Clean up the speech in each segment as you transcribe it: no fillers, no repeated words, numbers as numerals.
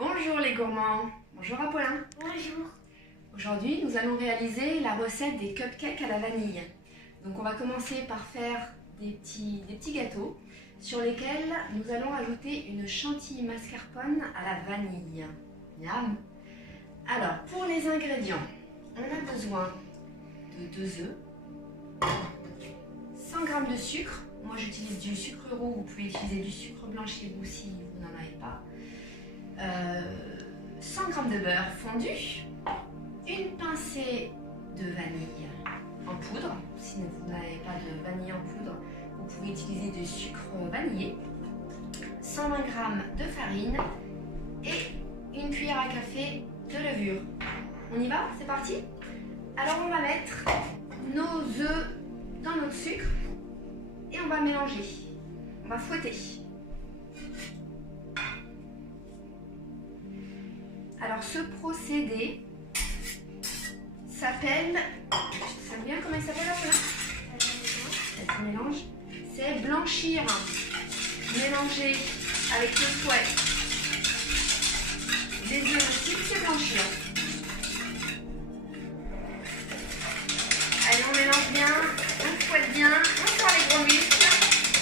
Bonjour les gourmands, bonjour Apollin. Bonjour. Aujourd'hui nous allons réaliser la recette des cupcakes à la vanille. Donc on va commencer par faire des petits gâteaux sur lesquels nous allons ajouter une chantilly mascarpone à la vanille. Miam. Alors pour les ingrédients, on a besoin de 2 œufs, 100 g de sucre. Moi j'utilise du sucre roux, vous pouvez utiliser du sucre blanc chez vous si vous n'en avez pas. 100 g de beurre fondu, une pincée de vanille en poudre. Si vous n'avez pas de vanille en poudre, vous pouvez utiliser du sucre vanillé, 120 g de farine et une cuillère à café de levure. On y va? C'est parti? Alors on va mettre nos œufs dans notre sucre et on va mélanger. On va fouetter. Alors ce procédé s'appelle, tu sais bien comment il s'appelle là? Ce mélange, c'est blanchir. Mélanger avec le fouet. Les œufs aussi, c'est blanchir. Allez, on mélange bien, on fouette bien, on sort les gros muscles.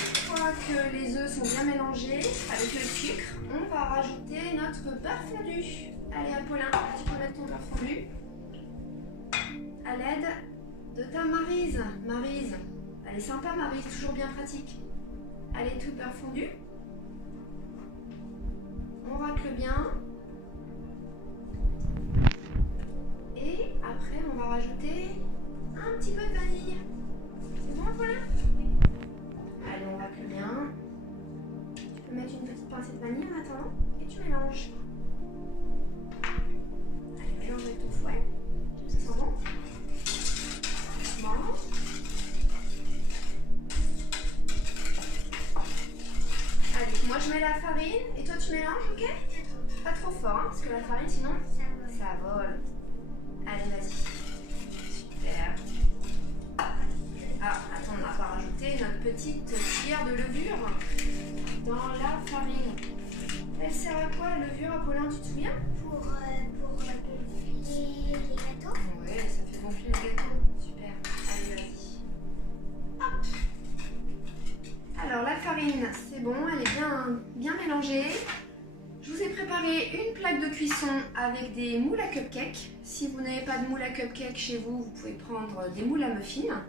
Une fois que les œufs sont bien mélangés avec le sucre, on va rajouter notre beurre fondu. Allez Apollin, tu peux mettre ton beurre fondu à l'aide de ta Maryse. Maryse, elle est sympa Maryse, toujours bien pratique. Allez, tout beurre fondu. On racle bien. Et après, on va rajouter un petit peu de vanille. C'est bon Apollin? Allez, on racle bien. Tu peux mettre une petite pincée de vanille en attendant et tu mélanges. Mélange avec ton fouet. Ça sent bon? Bon. Allez, moi je mets la farine et toi tu mélanges, ok? Pas trop fort, hein, parce que la farine sinon ça vole. Allez, vas-y. Super. Ah, attends, on n'a pas rajouté notre petite cuillère de levure dans la farine. Elle sert à quoi la levure, Apollin, tu te souviens? Pour gonfler les gâteaux. Oui, ça fait gonfler le gâteau. Super. Allez, vas-y. Hop. Alors, la farine, c'est bon, elle est bien mélangée. Je vous ai préparé une plaque de cuisson avec des moules à cupcake. Si vous n'avez pas de moules à cupcake chez vous, vous pouvez prendre des moules à muffins.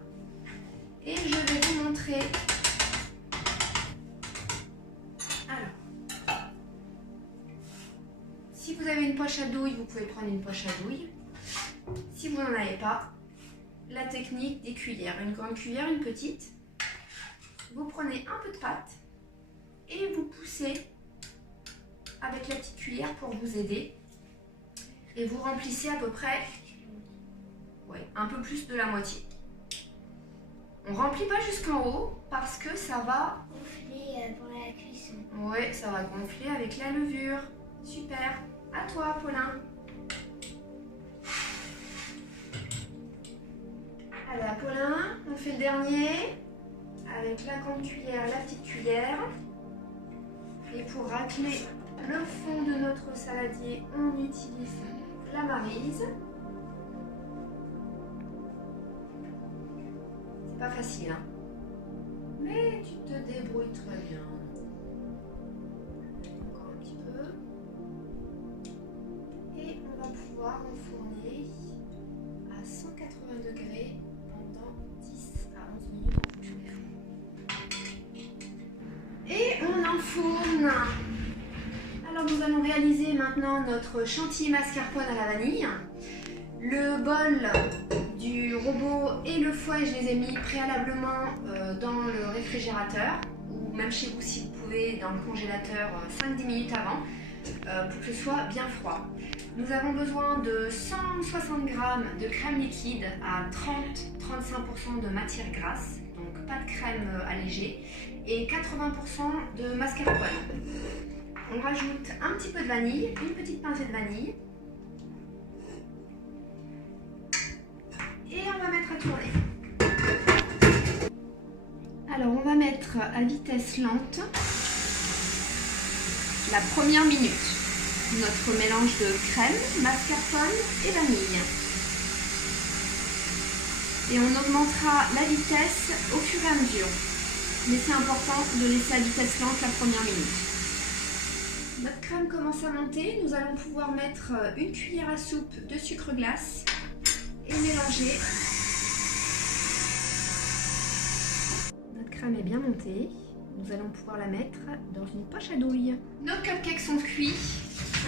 Et je vais vous montrer. Alors, si vous avez une poche à douille, vous pouvez prendre une poche à douille. Si vous n'en avez pas, la technique des cuillères. Une grande cuillère, une petite. Vous prenez un peu de pâte et vous poussez avec la petite cuillère pour vous aider. Et vous remplissez à peu près un peu plus de la moitié. On ne remplit pas jusqu'en haut parce que ça va gonfler pour la cuisson. Oui, ça va gonfler avec la levure. Super. À toi, Apollin. Allez, Apollin, on fait le dernier avec la grande cuillère, la petite cuillère. Et pour racler le fond de notre saladier, on utilise la Maryse. C'est pas facile, hein? Mais tu te débrouilles très bien. Encore un petit peu. Et on va pouvoir enfourner à 180 degrés pendant 10 à 11 minutes. Et on enfourne. Alors nous allons réaliser maintenant notre chantilly mascarpone à la vanille. Le bol du robot et le fouet, je les ai mis préalablement dans le réfrigérateur ou même chez vous si vous pouvez dans le congélateur 5-10 minutes avant pour que ce soit bien froid. Nous avons besoin de 160 g de crème liquide à 30-35% de matière grasse, donc pas de crème allégée, et 80% de mascarpone. On rajoute un petit peu de vanille, une petite pincée de vanille. Et on va mettre à tourner. Alors on va mettre à vitesse lente la première minute. notre mélange de crème, mascarpone et vanille. Et on augmentera la vitesse au fur et à mesure. Mais c'est important de laisser à vitesse lente la première minute. Notre crème commence à monter. Nous allons pouvoir mettre une cuillère à soupe de sucre glace et mélanger. Notre crème est bien montée. Nous allons pouvoir la mettre dans une poche à douille. Nos cupcakes sont cuits.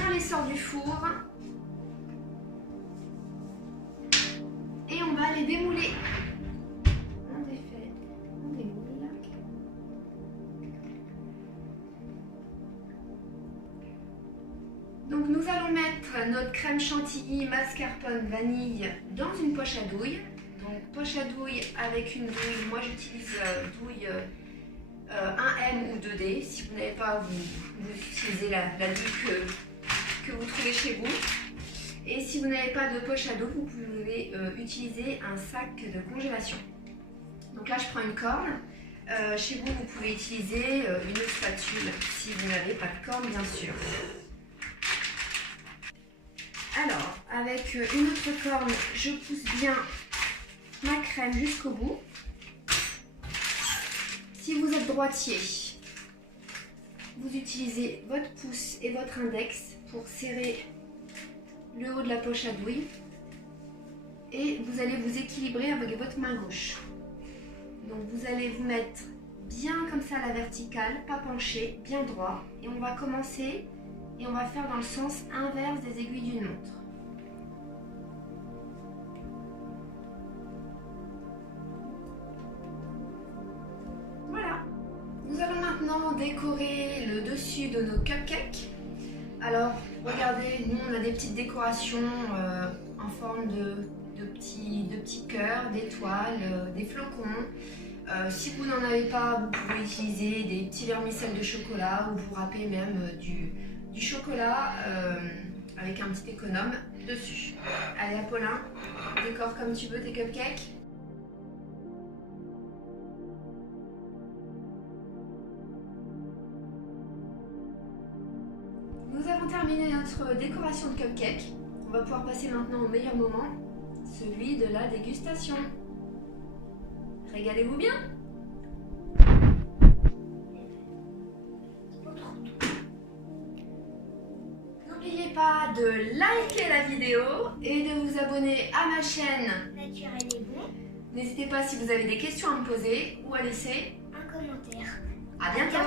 On les sort du four. Et on va les démouler. On défait, on démoule. Donc nous allons mettre notre crème chantilly, mascarpone, vanille dans une poche à douille. Donc poche à douille avec une douille. Moi j'utilise douille 1M ou 2D. Si vous n'avez pas, vous utilisez la douille que vous trouvez chez vous. Et si vous n'avez pas de poche à dos, vous pouvez utiliser un sac de congélation. Donc là, je prends une corne. Chez vous, vous pouvez utiliser une autre spatule si vous n'avez pas de corne, bien sûr. Alors, avec une autre corne, je pousse bien ma crème jusqu'au bout. Si vous êtes droitier, vous utilisez votre pouce et votre index pour serrer le haut de la poche à douille et vous allez vous équilibrer avec votre main gauche. Donc vous allez vous mettre bien comme ça à la verticale, pas penché, bien droit, et on va commencer et on va faire dans le sens inverse des aiguilles d'une montre. Voilà. Nous allons maintenant décorer le dessus de nos cupcakes. Alors, regardez, nous on a des petites décorations en forme de petits cœurs, d'étoiles, des flocons. Si vous n'en avez pas, vous pouvez utiliser des petits vermicelles de chocolat ou vous râpez même du chocolat avec un petit économe dessus. Allez Apollin, décore comme tu veux tes cupcakes. Nous avons terminé notre décoration de cupcake. On va pouvoir passer maintenant au meilleur moment, celui de la dégustation. Régalez-vous bien! N'oubliez pas de liker la vidéo et de vous abonner à ma chaîne Naturel et bon. N'hésitez pas si vous avez des questions à me poser ou à laisser Un commentaire. À bientôt!